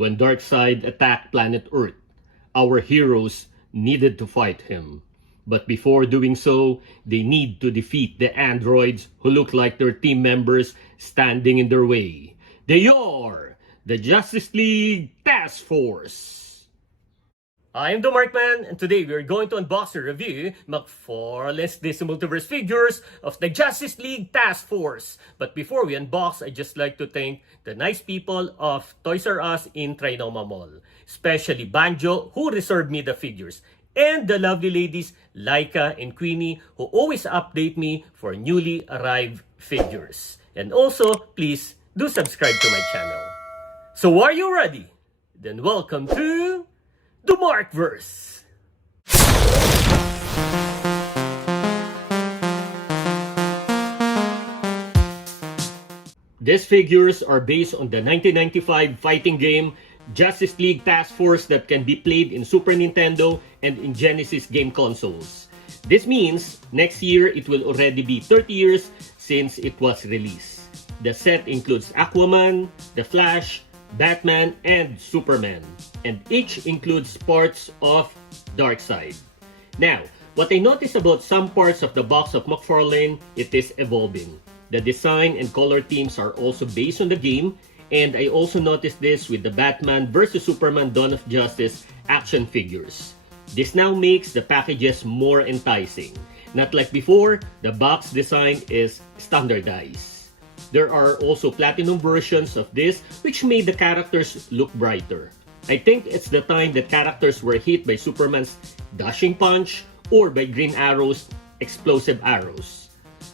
When Darkseid attacked planet Earth, our heroes needed to fight him. But before doing so, they need to defeat the androids who look like their team members standing in their way. They are the Justice League Task Force. I am the Markman, and today we are going to unbox and review McFarlane's DC Multiverse figures of the Justice League Task Force. But before we unbox, I'd just like to thank the nice people of Toys R Us in Trinoma Mall, especially Banjo, who reserved me the figures, and the lovely ladies Laika and Queenie, who always update me for newly arrived figures. And also, please do subscribe to my channel. So are you ready? Then welcome to the Markverse. These figures are based on the 1995 fighting game Justice League Task Force that can be played in Super Nintendo and in Genesis game consoles. This means next year it will already be 30 years since it was released. The set includes Aquaman, The Flash, Batman, and Superman, and each includes parts of Darkseid. Now, what I noticed about some parts of the box of McFarlane, it is evolving. The design and color themes are also based on the game, and I also noticed this with the Batman vs Superman Dawn of Justice action figures. This now makes the packages more enticing. Not like before, the box design is standardized. There are also platinum versions of this which made the characters look brighter. I think it's the time that characters were hit by Superman's dashing punch or by Green Arrow's explosive arrows.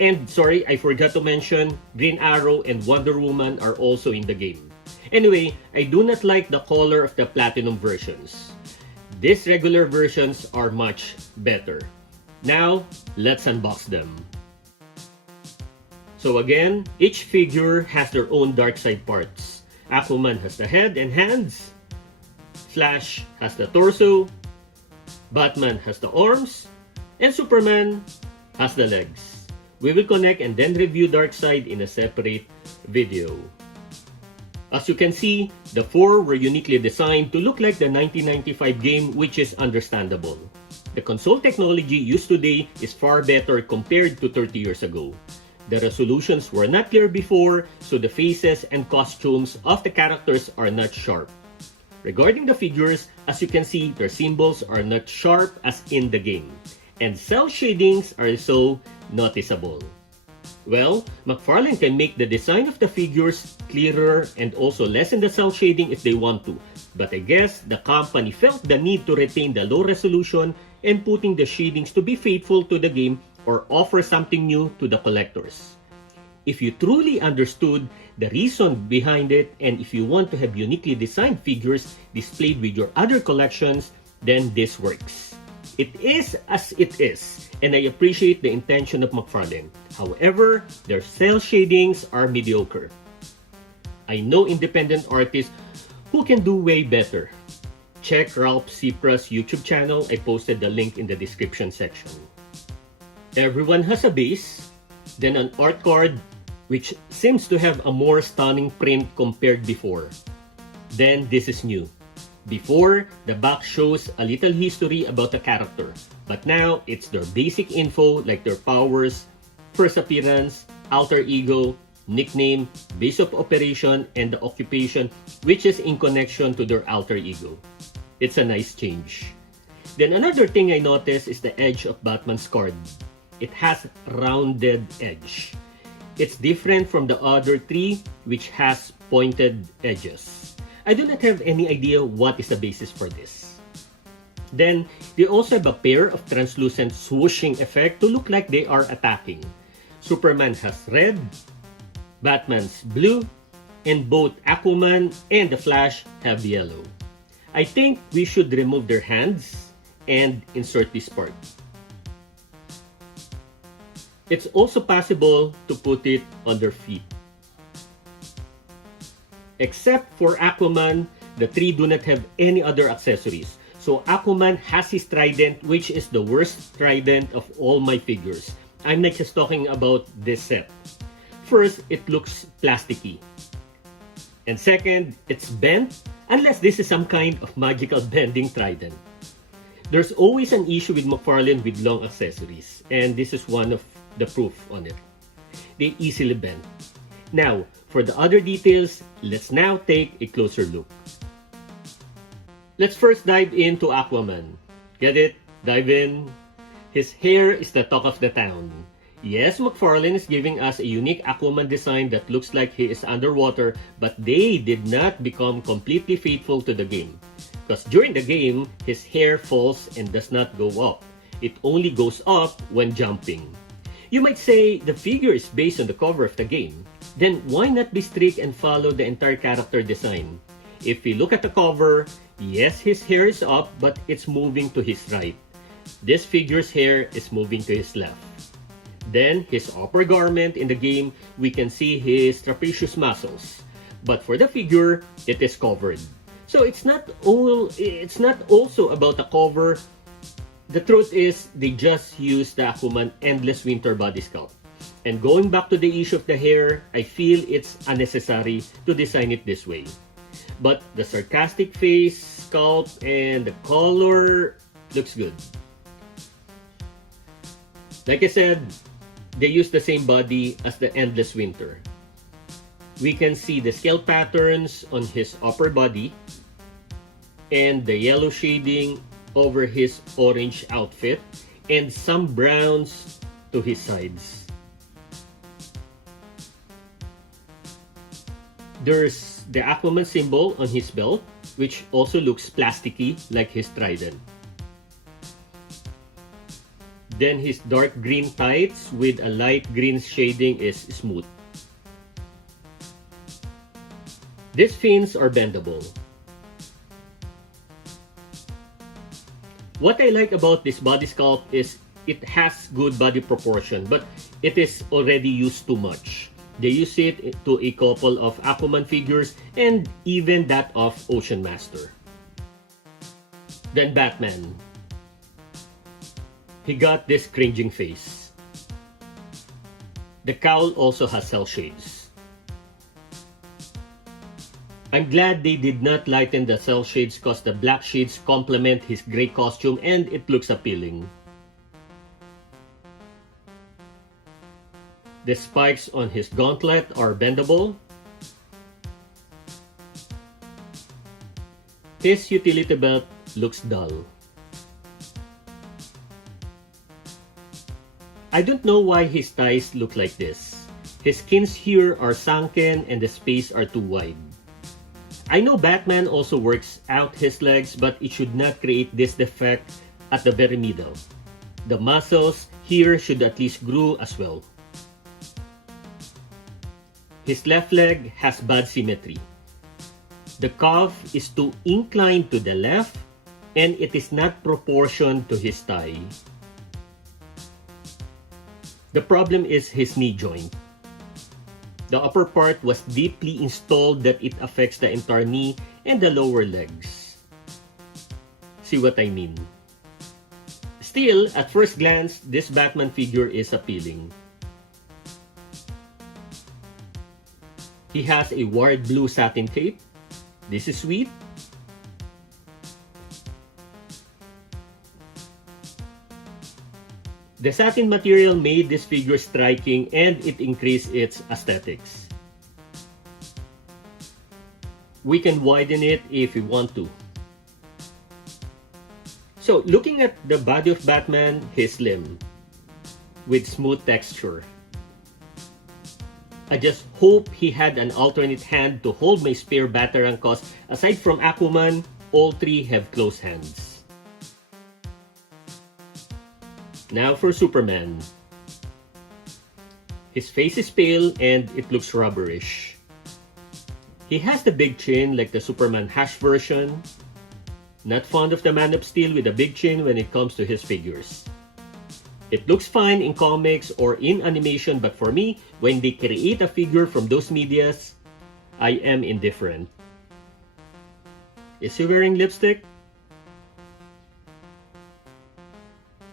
And sorry, I forgot to mention, Green Arrow and Wonder Woman are also in the game. Anyway, I do not like the color of the platinum versions. These regular versions are much better. Now, let's unbox them. So again, each figure has their own Darkseid parts. Aquaman has the head and hands. Flash has the torso. Batman has the arms. And Superman has the legs. We will connect and then review Darkseid in a separate video. As you can see, the four were uniquely designed to look like the 1995 game, which is understandable. The console technology used today is far better compared to 30 years ago. The resolutions were not clear before, so the faces and costumes of the characters are not sharp. Regarding the figures, as you can see, their symbols are not sharp as in the game, and cell shadings are so noticeable. Well, McFarlane can make the design of the figures clearer and also lessen the cell shading if they want to, but I guess the company felt the need to retain the low resolution and putting the shadings to be faithful to the game or offer something new to the collectors. If you truly understood the reason behind it, and if you want to have uniquely designed figures displayed with your other collections, then this works. It is as it is, and I appreciate the intention of McFarlane. However, their cell shadings are mediocre. I know independent artists who can do way better. Check Ralph Cipra's YouTube channel. I posted the link in the description section. Everyone has a base, then an art card which seems to have a more stunning print compared before. Then this is new. Before, the back shows a little history about the character, but now it's their basic info like their powers, first appearance, alter ego, nickname, base of operation, and the occupation which is in connection to their alter ego. It's a nice change. Then another thing I noticed is the edge of Batman's card. It has rounded edge. It's different from the other three which has pointed edges. I do not have any idea what is the basis for this. Then, they also have a pair of translucent swooshing effect to look like they are attacking. Superman has red, Batman's blue, and both Aquaman and the Flash have yellow. I think we should remove their hands and insert this part. It's also possible to put it on their feet. Except for Aquaman, the three do not have any other accessories. So Aquaman has his trident, which is the worst trident of all my figures. I'm not just talking about this set. First, it looks plasticky. And second, it's bent Unless this is some kind of magical bending trident. There's always an issue with McFarlane with long accessories, and this is one of the proof on it. They easily bend. Now, for the other details, let's now take a closer look. Let's first dive into Aquaman. Get it? Dive in. His hair is the talk of the town. Yes, McFarlane is giving us a unique Aquaman design that looks like he is underwater, but they did not become completely faithful to the game. Because during the game, his hair falls and does not go up. It only goes up when jumping. You might say the figure is based on the cover of the game. Then why not be strict and follow the entire character design? If we look at the cover, yes, his hair is up, but it's moving to his right. This figure's hair is moving to his left. Then, his upper garment in the game, we can see his trapezius muscles. But for the figure, it is covered. So it's not also about the cover. The truth is, they just used the Aquaman Endless Winter body sculpt. And going back to the issue of the hair, I feel it's unnecessary to design it this way. But the sarcastic face, sculpt, and the color looks good. Like I said, they use the same body as the Endless Winter. We can see the scale patterns on his upper body and the yellow shading over his orange outfit and some browns to his sides. There's the Aquaman symbol on his belt, which also looks plasticky like his trident. Then his dark green tights with a light green shading is smooth. These fins are bendable. What I like about this body sculpt is it has good body proportion, but it is already used too much. They use it to a couple of Aquaman figures and even that of Ocean Master. Then Batman. He got this cringing face. The cowl also has cell shades. I'm glad they did not lighten the cell shades because the black shades complement his gray costume and it looks appealing. The spikes on his gauntlet are bendable. His utility belt looks dull. I don't know why his thighs look like this. His skins here are sunken and the space are too wide. I know Batman also works out his legs, but it should not create this defect at the very middle. The muscles here should at least grow as well. His left leg has bad symmetry. The calf is too inclined to the left and it is not proportioned to his thigh. The problem is his knee joint. The upper part was deeply installed that it affects the entire knee and the lower legs. See what I mean? Still, at first glance, this Batman figure is appealing. He has a wired blue satin cape. This is sweet. The satin material made this figure striking and it increased its aesthetics. We can widen it if we want to. So, looking at the body of Batman, he's slim with smooth texture. I just hope he had an alternate hand to hold my spare Batarang cause aside from Aquaman, all three have close hands. Now for Superman. His face is pale and it looks rubberish. He has the big chin like the Superman Hash version. Not fond of the Man of Steel with a big chin when it comes to his figures. It looks fine in comics or in animation, but for me, when they create a figure from those medias, I am indifferent. Is he wearing lipstick?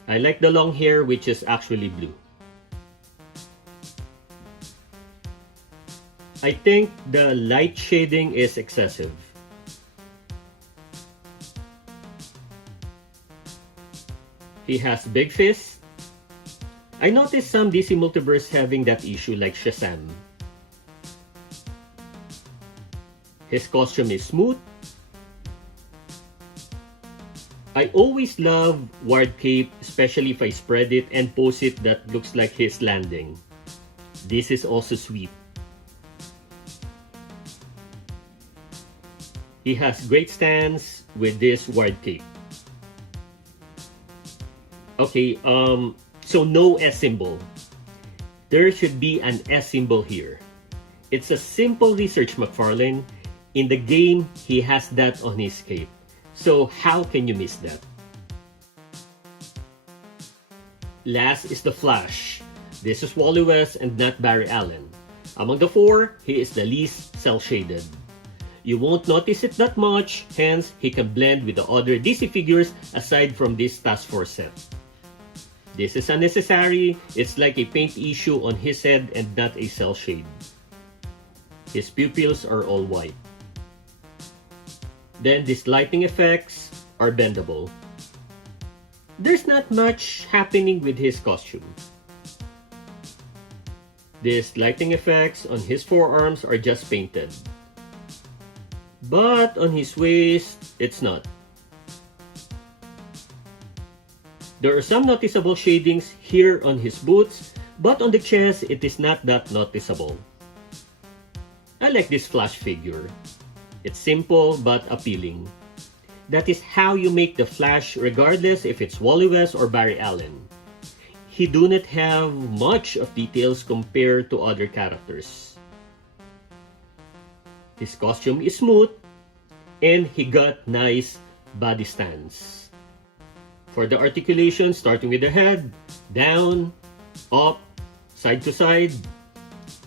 I like the long hair, which is actually blue. I think the light shading is excessive. He has big fists. I noticed some DC Multiverse having that issue like Shazam. His costume is smooth. I always love wired cape, especially if I spread it and pose it that looks like he's landing. This is also sweet. He has great stance with this wired cape. Okay, so no S symbol. There should be an S symbol here. It's a simple research, McFarlane. In the game, he has that on his cape. So how can you miss that? Last is the Flash. This is Wally West and not Barry Allen. Among the four, he is the least cel-shaded. You won't notice it that much, hence he can blend with the other DC figures aside from this Task Force set. This is unnecessary. It's like a paint issue on his head and not a cel shade. His pupils are all white. Then these lighting effects are bendable. There's not much happening with his costume. These lighting effects on his forearms are just painted. But on his waist, it's not. There are some noticeable shadings here on his boots, but on the chest, it is not that noticeable. I like this Flash figure. It's simple but appealing. That is how you make the Flash regardless if it's Wally West or Barry Allen. He do not have much of details compared to other characters. His costume is smooth and he got nice body stance. For the articulation, starting with the head, down, up, side to side,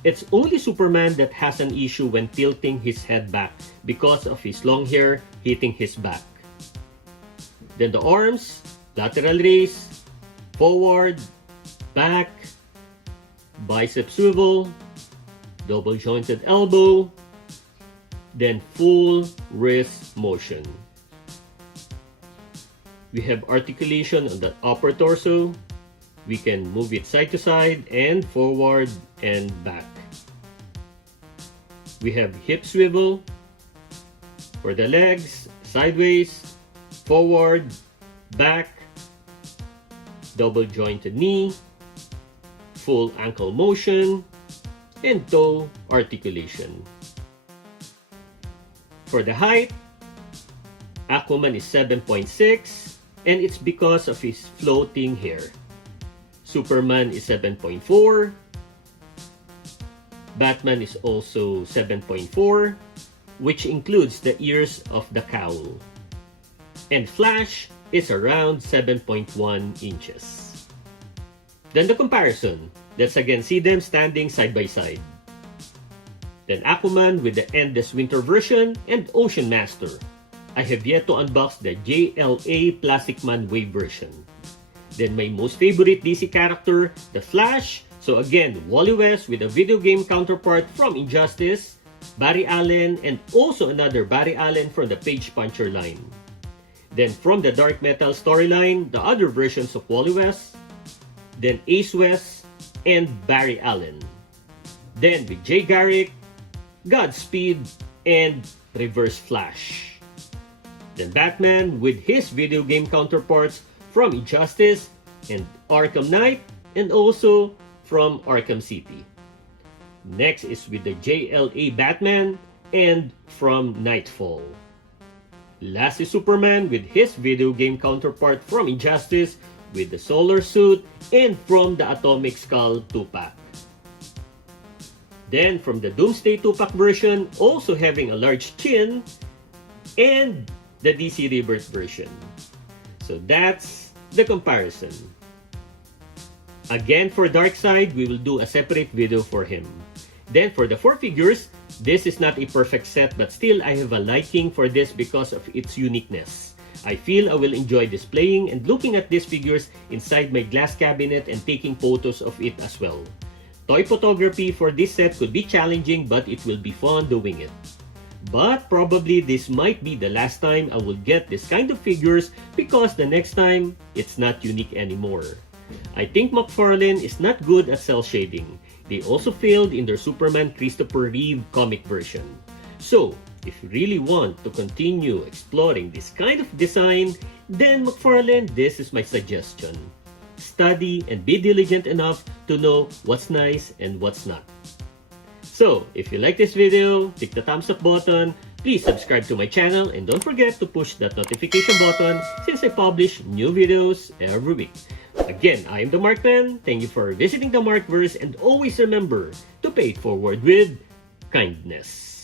it's only Superman that has an issue when tilting his head back because of his long hair hitting his back. Then the arms, lateral raise, forward, back, bicep swivel, double jointed elbow, then full wrist motion. We have articulation on the upper torso. We can move it side to side and forward and back. We have hip swivel for the legs, sideways, forward, back, double jointed knee, full ankle motion, and toe articulation. For the height, Aquaman is 7.6 and it's because of his floating hair. Superman is 7.4. Batman is also 7.4, which includes the ears of the cowl. And Flash is around 7.1 inches. Then the comparison. Let's again see them standing side by side. Then Aquaman with the Endless Winter version and Ocean Master. I have yet to unbox the JLA Plastic Man Wave version. Then my most favorite DC character, the Flash. So again, Wally West with a video game counterpart from Injustice, Barry Allen, and also another Barry Allen from the Page Puncher line. Then from the Dark Metal storyline, the other versions of Wally West, then Ace West, and Barry Allen. Then with Jay Garrick, Godspeed, and Reverse Flash. Then Batman with his video game counterparts from Injustice and Arkham Knight, and also from Arkham City. Next is with the JLA Batman and from Nightfall. Last is Superman with his video game counterpart from Injustice with the Solar Suit and from the Atomic Skull 2-pack. Then from the Doomsday 2-pack version, also having a large chin, and the DC Rebirth version. So that's the comparison. Again, for Darkseid, we will do a separate video for him. Then for the 4 figures, this is not a perfect set, but still I have a liking for this because of its uniqueness. I feel I will enjoy displaying and looking at these figures inside my glass cabinet and taking photos of it as well. Toy photography for this set could be challenging, but it will be fun doing it. But probably this might be the last time I will get this kind of figures because the next time, it's not unique anymore. I think McFarlane is not good at cel shading. They also failed in their Superman Christopher Reeve comic version. So, if you really want to continue exploring this kind of design, then McFarlane, this is my suggestion. Study and be diligent enough to know what's nice and what's not. So, if you like this video, click the thumbs up button, please subscribe to my channel, and don't forget to push that notification button since I publish new videos every week. Again, I am the Markman. Thank you for visiting the Markverse, and always remember to pay it forward with kindness.